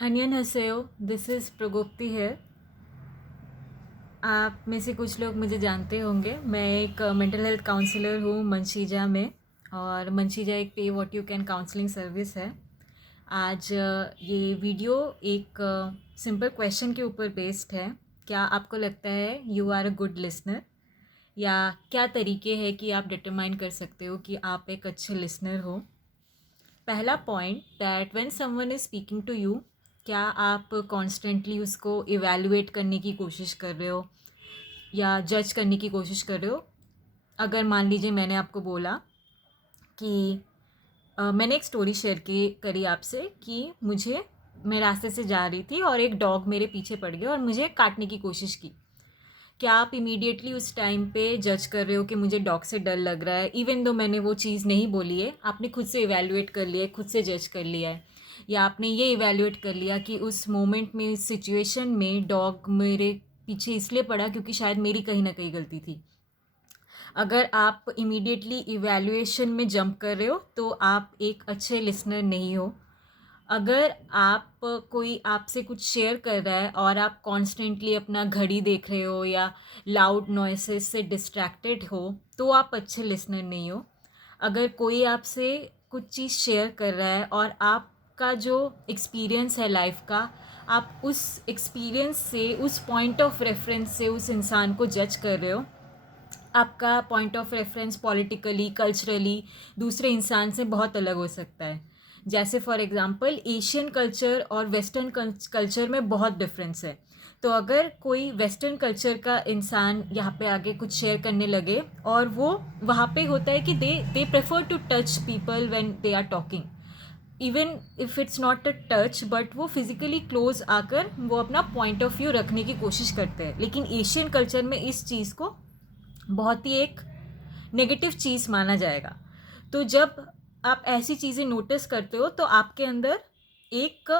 अन्यन्हासेयो, this is प्रगोप्ती है। आप में से कुछ लोग मुझे जानते होंगे। मैं एक मेंटल हेल्थ काउंसलर हूँ मंशीजा में, और मंशीजा एक पे what you can counselling service है। आज ये वीडियो एक सिंपल क्वेश्चन के ऊपर बेस्ड है। क्या आपको लगता है you are a good listener? या क्या तरीके हैं कि आप डिटरमाइन कर सकते हो कि आप एक अच्छे लिसनर हो? पहला point, that when someone is speaking to you, क्या आप कॉन्स्टेंटली उसको इवैल्यूएट करने की कोशिश कर रहे हो या जज करने की कोशिश कर रहे हो? अगर मान लीजिए मैंने आपको बोला कि मैंने एक स्टोरी शेयर की करी आपसे कि मैं रास्ते से जा रही थी और एक डॉग मेरे पीछे पड़ गया और मुझे काटने की कोशिश की। क्या आप इमीडिएटली उस टाइम पे जज कर रहे हो कि मुझे डॉग से डर लग रहा है, इवन दो मैंने वो चीज़ नहीं बोली है? आपने खुद से इवैल्यूएट कर लिया है, खुद से जज कर लिया है, या आपने ये इवैल्यूएट कर लिया कि उस मोमेंट में, इस सिचुएशन में डॉग मेरे पीछे इसलिए पड़ा क्योंकि शायद मेरी कहीं ना कहीं गलती थी? अगर आप इमीडिएटली इवैल्यूएशन में जंप कर रहे हो तो आप एक अच्छे लिसनर नहीं हो। अगर आप कोई आपसे कुछ शेयर कर रहा है और आप कॉन्स्टेंटली अपना घड़ी देख रहे हो या लाउड नॉइसेस से डिस्ट्रैक्टेड हो तो आप अच्छे लिसनर नहीं हो। अगर कोई आपसे कुछ चीज़ शेयर कर रहा है और आपका जो एक्सपीरियंस है लाइफ का, आप उस एक्सपीरियंस से, उस पॉइंट ऑफ रेफरेंस से उस इंसान को जज कर रहे हो, आपका point of reference politically, culturally दूसरे इंसान से बहुत अलग हो सकता है। जैसे फॉर एग्जांपल एशियन कल्चर और वेस्टर्न कल्चर में बहुत डिफरेंस है। तो अगर कोई वेस्टर्न कल्चर का इंसान यहाँ पे आगे कुछ शेयर करने लगे और वो वहाँ पे होता है कि they prefer to touch people when they are talking, even if it's not a touch, but वो फिजिकली क्लोज आकर वो अपना पॉइंट ऑफ व्यू रखने की कोशिश करते हैं। लेकिन एशियन कल्चर में इस चीज़ को बहुत ही एक नेगेटिव चीज़ माना जाएगा। तो जब आप ऐसी चीज़ें नोटिस करते हो तो आपके अंदर एक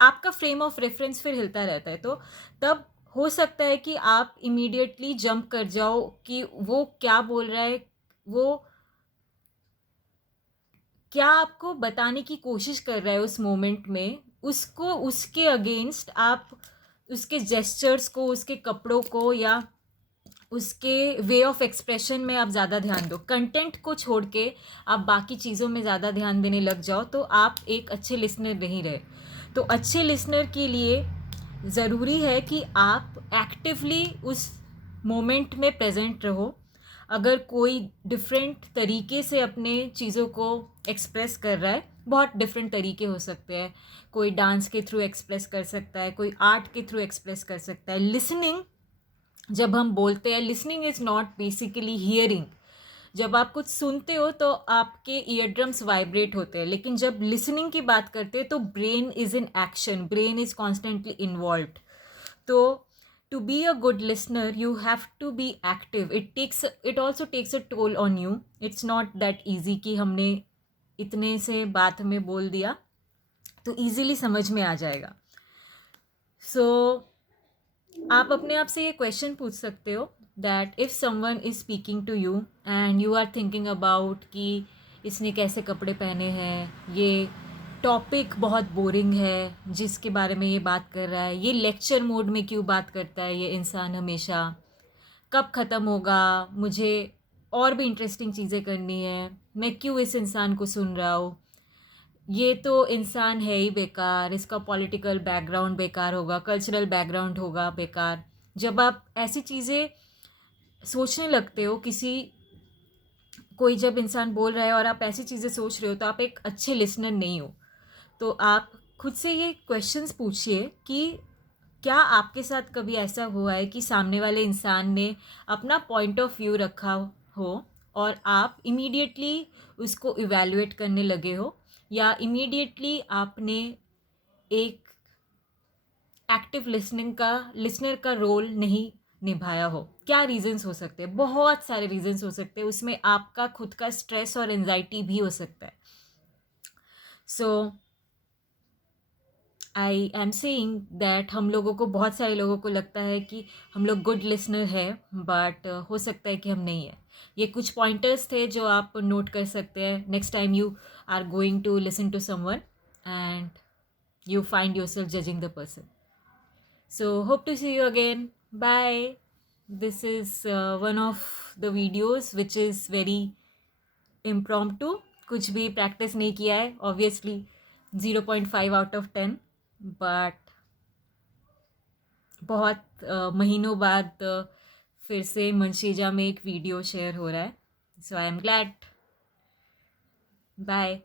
आपका फ्रेम ऑफ रेफरेंस फिर हिलता रहता है। तो तब हो सकता है कि आप इमीडिएटली जंप कर जाओ कि वो क्या बोल रहा है, वो क्या आपको बताने की कोशिश कर रहा है उस मोमेंट में, उसको उसके अगेंस्ट आप उसके जेस्चर्स को, उसके कपड़ों को या उसके वे ऑफ एक्सप्रेशन में आप ज़्यादा ध्यान दो। कंटेंट को छोड़ के आप बाकी चीज़ों में ज़्यादा ध्यान देने लग जाओ तो आप एक अच्छे लिसनर नहीं रहे। तो अच्छे लिसनर के लिए ज़रूरी है कि आप एक्टिवली उस मोमेंट में प्रेजेंट रहो। अगर कोई डिफरेंट तरीके से अपने चीज़ों को एक्सप्रेस कर रहा है, बहुत डिफरेंट तरीके हो सकते हैं। कोई डांस के थ्रू एक्सप्रेस कर सकता है, कोई आर्ट के थ्रू एक्सप्रेस कर सकता है। लिसनिंग, जब हम बोलते हैं, listening is not basically hearing. जब आप कुछ सुनते हो तो आपके ईयर ड्रम्स वाइब्रेट होते हैं, लेकिन जब लिसनिंग की बात करते हैं तो brain is in action, brain is constantly involved. तो to be a good listener you have to be active. It also takes a toll on you. It's not that easy कि हमने इतने से बात हमें बोल दिया तो ईजिली समझ में आ जाएगा। सो आप अपने आप से ये क्वेश्चन पूछ सकते हो, that if someone is speaking to you and you are thinking about कि इसने कैसे कपड़े पहने हैं, ये टॉपिक बहुत बोरिंग है जिसके बारे में ये बात कर रहा है, ये लेक्चर मोड में क्यों बात करता है ये इंसान हमेशा, कब ख़त्म होगा, मुझे और भी इंटरेस्टिंग चीज़ें करनी है, मैं क्यों इस इंसान को सुन रहा हूँ, ये तो इंसान है ही बेकार, इसका पॉलिटिकल बैकग्राउंड बेकार होगा, कल्चरल बैकग्राउंड होगा बेकार। जब आप ऐसी चीज़ें सोचने लगते हो, कोई जब इंसान बोल रहा है और आप ऐसी चीज़ें सोच रहे हो तो आप एक अच्छे लिसनर नहीं हो। तो आप खुद से ये क्वेश्चंस पूछिए कि क्या आपके साथ कभी ऐसा हुआ है कि सामने वाले इंसान ने अपना पॉइंट ऑफ व्यू रखा हो और आप इमीडिएटली उसको इवैल्यूएट करने लगे हो, या इमीडिएटली आपने एक एक्टिव लिसनर का रोल नहीं निभाया हो? क्या रीजंस हो सकते हैं? बहुत सारे रीजंस हो सकते हैं, उसमें आपका खुद का स्ट्रेस और एंजाइटी भी हो सकता है। सो आई एम सेइंग दैट हम लोगों को, बहुत सारे लोगों को लगता है कि हम लोग गुड लिसनर है, बट हो सकता है कि हम नहीं है। ये कुछ पॉइंटर्स थे जो आप नोट कर सकते हैं next time you are going to listen to someone. And you find yourself judging the person. So hope to see you again. Bye. This is one of the videos which is very impromptu. कुछ भी practice नहीं किया है, obviously 0.5 out of 10, but बहुत महीनों बाद फिर से मंशीजा में एक वीडियो शेयर हो रहा है. सो आई एम ग्लैड. बाय.